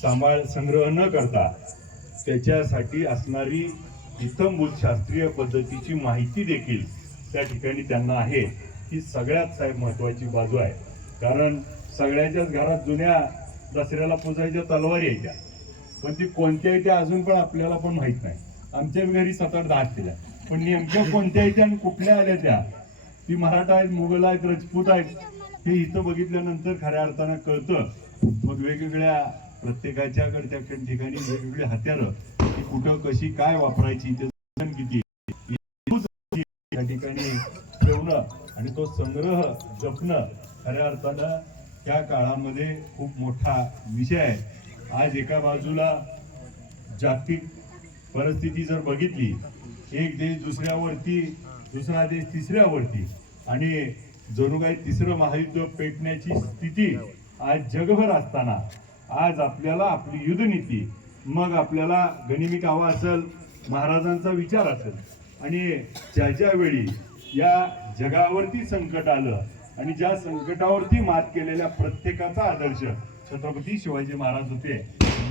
सांभाळ संग्रह न करता त्याच्यासाठी असणारी इत्थंभूत शास्त्रीय पद्धतीची माहिती देखील त्या ठिकाणी त्यांना आहे. ही सगळ्यात साहेब महत्वाची बाजू आहे. कारण सगळ्यांच्याच घरात जुन्या दसऱ्याला पूजायच्या तलवारी यायच्या, पण ती कोणत्या येत्या अजून पण आपल्याला पण माहित नाही. आमच्या घरी 7-8-10 असलेल्या, पण नेमक्या कोणत्या येत्या आणि कुठल्या आल्या त्या, ती मराठा आहेत, मुघल आहेत, राजपूत आहेत, हे इथं बघितल्यानंतर खऱ्या अर्थानं कळतं. मग वेगवेगळ्या प्रत्येकाच्याकडच्या ठिकाणी वेगवेगळी हत्यारं ती कुठं कशी काय वापरायची, ते किती त्या ठिकाणी ठेवणं आणि तो संग्रह जपणं खऱ्या अर्थानं त्या काळामध्ये खूप मोठा विषय आहे. आज एका बाजूला जागतिक परिस्थिती जर बघितली, एक देश दुसऱ्यावरती, दुसरा देश तिसऱ्यावरती, आणि जणू काही तिसरं महायुद्ध पेटण्याची स्थिती आज जगभर असताना आज आपल्याला आपली युद्धनीती, मग आपल्याला गनिमी कावा असेल, महाराजांचा विचार असेल, आणि ज्या वेळी या जगावरती संकट आलं आणि ज्या संकटावरती मात केलेल्या प्रत्येकाचा आदर्श छत्रपती शिवाजी महाराज होते.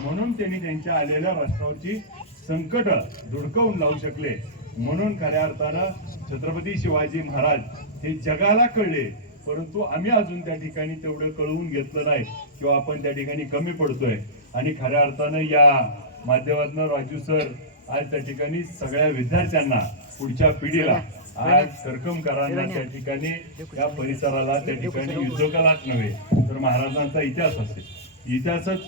म्हणून त्यांनी त्यांच्या आलेल्या राष्ट्रावरची संकट धुडकावून लावू शकले. म्हणून खऱ्या अर्थानं छत्रपती शिवाजी महाराज हे जगाला कळले, परंतु आम्ही अजून त्या ठिकाणी तेवढं कळवून घेतलं नाही किंवा आपण त्या ठिकाणी कमी पडतोय. आणि खऱ्या अर्थानं या माध्यमातून राजू सर आज त्या ठिकाणी सगळ्या विद्यार्थ्यांना, पुढच्या पिढीला, आज सरकमकरांना त्या ठिकाणी या परिसराला त्या ठिकाणी युद्धकलाच नव्हे तर महाराजांचा इतिहास असेल. इतिहासच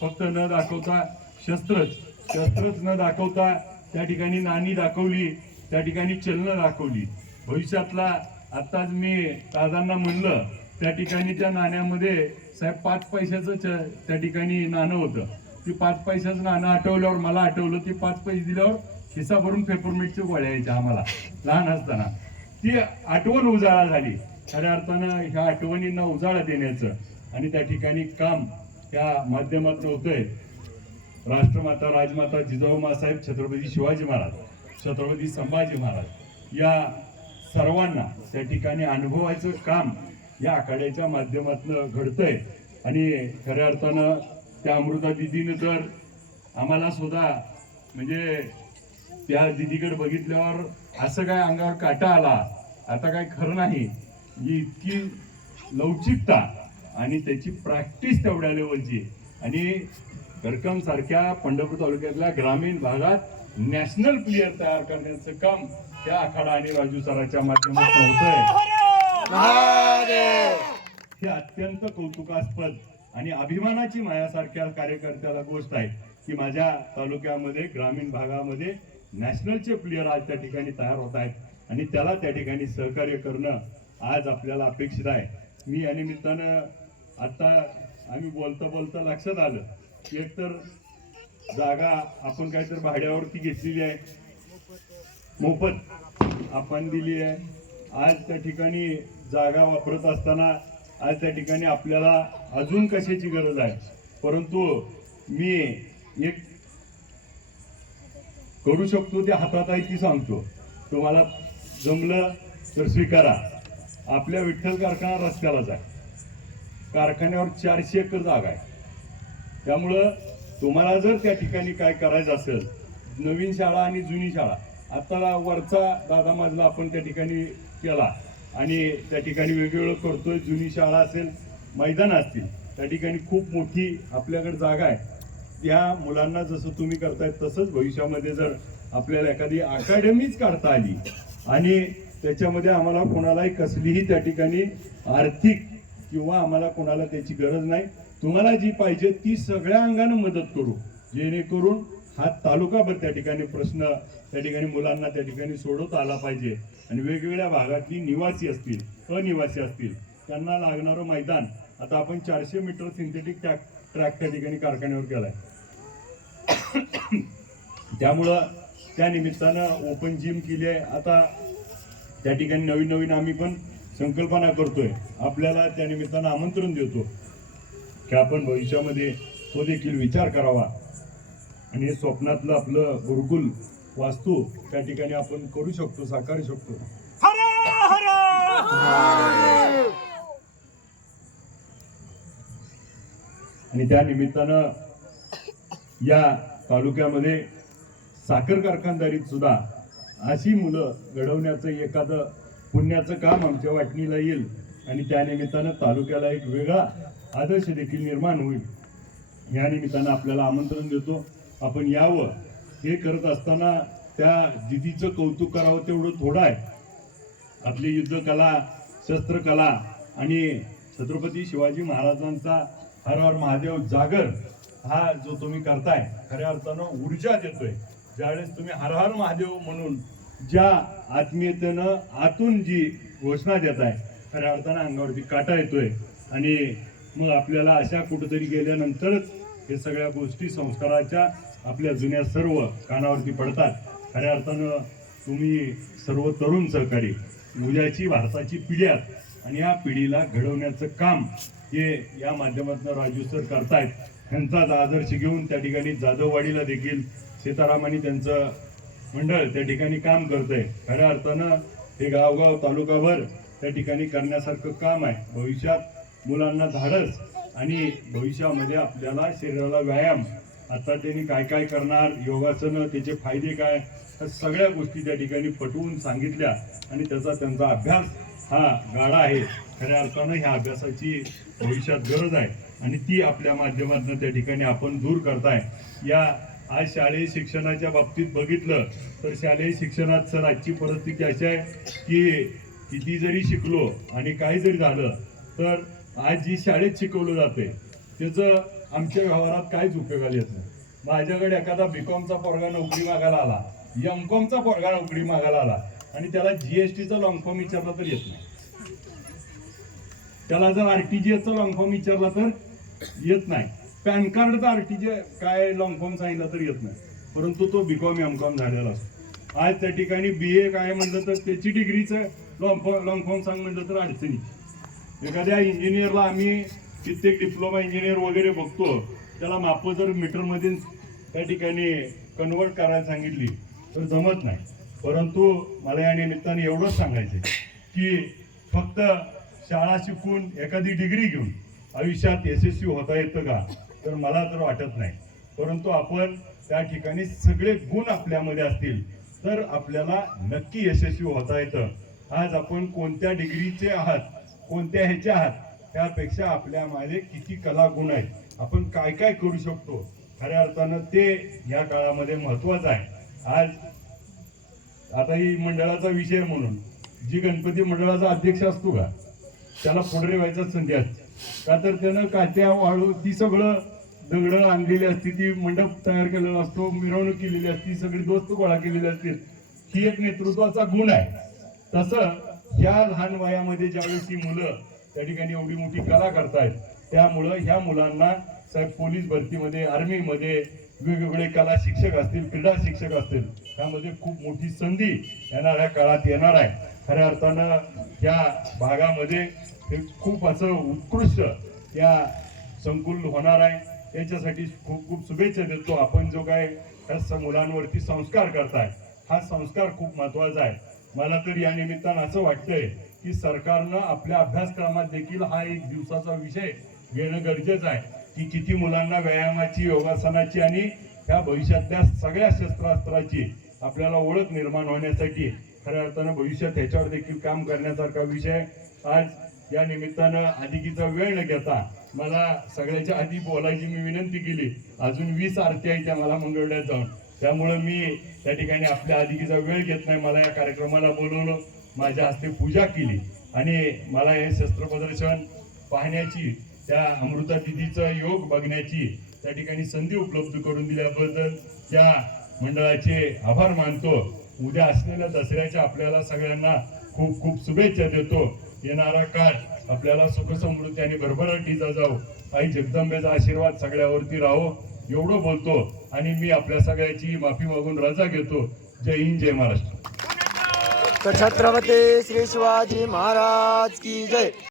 फक्त न दाखवता शस्त्रच न दाखवता त्या ठिकाणी नाणी दाखवली, त्या ठिकाणी चलनं दाखवली. भविष्यातला आत्ताच मी दादांना म्हणलं, त्या ठिकाणी त्या नाण्यामध्ये साहेब 5 पैशाचं त्या ठिकाणी नाणं होतं. ती 5 पैशाचं नाणं आठवल्यावर मला आठवलं, ती 5 पैसे दिल्यावर खिसा भरून पेपरमेटच्या गोळ्या यायच्या आम्हाला लहान असताना. ती आठवण उजाळा झाली. खऱ्या अर्थानं ह्या आठवणींना उजाळा देण्याचं आणि त्या ठिकाणी काम त्या माध्यमातून होतंय. राष्ट्रमाता राजमाता जिजाऊमासाहेब छत्रपती शिवाजी महाराज, छत्रपती संभाजी महाराज या सर्वांना त्या ठिकाणी अनुभवायचं काम या आखाड्याच्या माध्यमातून घडतंय. आणि खऱ्या अर्थानं त्या अमृता दिदीनं तर आम्हाला सुद्धा म्हणजे त्या दिदीकडे बघितल्यावर असं काय अंगावर काटा आला, आता काय खरं नाही. ही इतकी लवचिकता आणि त्याची प्रॅक्टिस तेवढ्या लेवलची. आणि करकम सारख्या पंढरपूर तालुक्यातल्या ग्रामीण भागात नॅशनल प्लेअर तयार करण्याचं काम त्या आखाडा आणि राजू सराच्या माध्यमातून होतंय. हे अत्यंत कौतुकास्पद आणि अभिमानाची माझ्यासारख्या कार्यकर्त्याला गोष्ट आहे की माझ्या तालुक्यामध्ये ग्रामीण भागामध्ये नॅशनलचे प्लेअर आज त्या ठिकाणी तयार होत आहेत आणि त्याला त्या ठिकाणी सहकार्य करणं आज आपल्याला अपेक्षित आहे. मी या निमित्तानं आता आम्ही बोलता लक्षात आलं की एकतर जागा आपण काहीतरी भाड्यावरती घेतलेली आहे, मोफत आपण दिली आहे. आज त्या ठिकाणी जागा वापरत असताना आज त्या ठिकाणी आपल्याला अजून कशाची गरज आहे, परंतु मी एक करू शकतो ते हातात आहे ती सांगतो. तुम्हाला जमलं तर स्वीकारा. आपल्या विठ्ठल कारखाना रस्त्यालाच आहे. कारखान्यावर 400 एकर जागा आहे. त्यामुळं तुम्हाला जर त्या ठिकाणी काय करायचं असेल, नवीन शाळा आणि जुनी शाळा, आता वरचा दादा मजला आपण त्या ठिकाणी केला आणि त्या ठिकाणी वेगवेगळं करतोय. जुनी शाळा असेल, मैदान असतील, त्या ठिकाणी खूप मोठी आपल्याकडे जागा आहे. त्या मुलांना जसं तुम्ही करताय तसंच भविष्यामध्ये जर आपल्याला एखादी अकॅडमीच काढता आली आणि त्याच्यामध्ये आम्हाला कोणालाही कसलीही त्या ठिकाणी आर्थिक किंवा आम्हाला कोणाला त्याची गरज नाही, तुम्हाला जी पाहिजे ती सगळ्या अंगानं मदत करू, जेणेकरून हा तालुकाभर त्या ठिकाणी प्रश्न त्या ठिकाणी मुलांना त्या ठिकाणी सोडवता आला पाहिजे. आणि वेगवेगळ्या भागातली निवासी असतील, अनिवासी असतील, त्यांना लागणारं मैदान आता आपण 400 मीटर सिंथेटिक ट्रॅक त्या ठिकाणी कारखान्यावर केलाय. त्यामुळं त्या निमित्तानं ओपन जिम केली आहे. आता त्या ठिकाणी नवीन आम्ही पण संकल्पना करतोय. आपल्याला त्या निमित्तानं आमंत्रण देतो की आपण भविष्यामध्ये तो देखील विचार करावा आणि हे स्वप्नातलं आपलं गुरुकुल वास्तू त्या ठिकाणी आपण करू शकतो, साकारू शकतो. आणि त्या निमित्तानं या तालुक्यामध्ये साखर कारखानदारीत सुद्धा अशी मुलं घडवण्याचं एखादं पुण्याचं काम आमच्या वाटणीला येईल आणि त्या निमित्तानं तालुक्याला एक वेगळा आदर्श देखील निर्माण होईल। या निमित्तानं आपल्याला आमंत्रण देतो, आपण यावं। हे करत असताना त्या जिद्दीचं कौतुक करावं तेवढं थोडं आहे। आपली युद्धकला, शस्त्रकला आणि छत्रपती शिवाजी महाराजांचा हर हर महादेव जागर हा जो तुम्ही करताय, खऱ्या अर्थानं ऊर्जा देतोय। ज्यावेळेस तुम्ही हर हर महादेव म्हणून ज्या आत्मीयतेनं आतून जी घोषणा देताय, खऱ्या अर्थानं अंगावरती काटा येतोय। आणि मग आपल्याला अशा कुठेतरी गेल्यानंतरच हे सगळ्या गोष्टी संस्काराच्या आपल्या जुन्या सर्व कानावरती पडतात। खऱ्या अर्थानं तुम्ही सर्व तरुण सहकारी उद्याची भारताची पिढी आहात आणि या पिढीला घडवण्याचं काम हे या माध्यमातून राजू सर करतायत। त्यांचाच आदर्श घेऊन त्या ठिकाणी जाधववाडीला देखील सीताराम आणि त्यांचं मंडळ त्या ठिकाणी काम करतंय। खऱ्या अर्थानं हे गावगाव तालुकाभर त्या ठिकाणी करण्यासारखं काम आहे। भविष्यात मुलांना धाडस आणि भविष्यामध्ये आपल्याला शरीराला व्यायाम, आता त्यांनी काय काय करणार, योगासनं, त्याचे फायदे काय, या सगळ्या गोष्टी त्या ठिकाणी पटवून सांगितल्या आणि त्याचा त्यांचा अभ्यास हा गाडा आहे। खऱ्या अर्थानं ह्या अभ्यासाची भविष्यात गरज आहे आणि ती आपल्या माध्यमातून त्या ठिकाणी आपण दूर करताय। या आज शालेय शिक्षणाच्या बाबतीत बघितलं तर शालेय शिक्षणात सर आजची परिस्थिती अशी आहे की किती जरी शिकलो आणि काही जरी झालं तर आज जी शाळेत शिकवलं जाते त्याचं आमच्या व्यवहारात काहीच उपयोगाला येत नाही। माझ्याकडे एखादा बीकॉमचा पोरगा नोकरी मागायला आला, एमकॉमचा पोरगा नोकरी मागायला आला आणि त्याला जीएसटीचा लॉंग फॉर्म विचारला तर येत नाही, त्याला जर आरटीजीएसचा लॉंग फॉर्म विचारला तर येत नाही, पॅन कार्डचा आरटीजीएस काय लॉंग फॉर्म सांगितलं तर येत नाही, परंतु तो बीकॉम एमकॉम झालेला असतो। आज त्या ठिकाणी बीए काय म्हणलं तर त्याची डिग्रीचं लॉंग फॉर्म सांग म्हणलं तर अडचणी। एखाद्या इंजिनियरला आम्ही कित्येक डिप्लोमा इंजिनियर वगैरे बघतो, त्याला माप जर मीटरमध्ये त्या ठिकाणी कन्वर्ट करायला सांगितली तर जमत नाही। परंतु मला या निमित्ताने एवढंच सांगायचं की फक्त शाळा शिकून एखादी डिग्री घेऊन आयुष्यात यशस्वी होता येतं का, तर मला तर वाटत नाही। परंतु आपण त्या ठिकाणी सगळे गुण आपल्यामध्ये असतील तर आपल्याला नक्की यशस्वी होता येतं। आज आपण कोणत्या डिग्रीचे आहात, कोणत्या ह्याचे आहात, त्यापेक्षा आपल्यामध्ये किती कला गुण आहेत, आपण काय काय करू शकतो, खऱ्या अर्थानं ते या काळामध्ये महत्वाचं आहे। आज आता ही मंडळाचा विषय म्हणून जी गणपती मंडळाचा अध्यक्ष असतो का त्याला पुढे व्हायचा संधी असते का, तर त्यानं कात्या वाळू ती सगळं दगडं आणलेली असते, ती मंडप तयार केलेला असतो, मिरवणूक केलेली असती, सगळी दोस्त गोळा केलेली असतील, ही एक नेतृत्वाचा गुण आहे। तसं ह्या लहान वयामध्ये ज्यावेळेस ही मुलं त्या ठिकाणी एवढी मोठी कला करतायत, त्यामुळं ह्या मुलांना साहेब पोलीस भरतीमध्ये, आर्मीमध्ये वेगवेगळे कला शिक्षक असतील, क्रीडा शिक्षक असतील, त्यामध्ये खूप मोठी संधी येणाऱ्या काळात येणार आहे। खऱ्या अर्थानं या भागामध्ये हे खूप असं उत्कृष्ट या संकुल होणार आहे, याच्यासाठी खूप खूप शुभेच्छा देतो। आपण जो काय त्या मुलांवरती संस्कार करताय हा संस्कार खूप महत्वाचा आहे। मला तर या निमित्तानं असं वाटतंय की सरकारनं आपल्या अभ्यासक्रमात देखील हा एक दिवसाचा विषय घेणं गरजेचं आहे की किती मुलांना व्यायामाची, योगासनाची आणि ह्या भविष्यातल्या सगळ्या शस्त्रास्त्राची आपल्याला ओळख निर्माण होण्यासाठी खऱ्या अर्थानं भविष्यात ह्याच्यावर देखील काम करण्यासारखा विषय। आज या निमित्तानं अधिकीचा वेळ न घेता मला सगळ्याच्या आधी बोलायची मी विनंती केली, अजून 20 आरती आहे त्या मला मंगळवाड्यात जाऊन, त्यामुळे मी त्या ठिकाणी आपल्या अधिकीचा वेळ घेत नाही। मला या कार्यक्रमाला बोलवलं, माझ्या हस्ते पूजा केली आणि मला हे शस्त्र प्रदर्शन पाहण्याची, त्या अमृता दिदीचा योग बघण्याची त्या ठिकाणी संधी उपलब्ध करून दिल्याबद्दल त्या मंडळाचे आभार मानतो। उद्या असलेल्या दसऱ्याच्या आपल्याला सगळ्यांना खूप खूप शुभेच्छा देतो। येणारा काळ आपल्याला सुख समृद्धी आणि भरभराटीचा जाओ, आई जगदंबेचा आशीर्वाद सगळ्यावरती राहो एवढं बोलतो आणि मी आपल्या सगळ्याची माफी मागून रजा घेतो। जय हिंद, जय महाराष्ट्र। छत्रपती श्री शिवाजी महाराज की जय।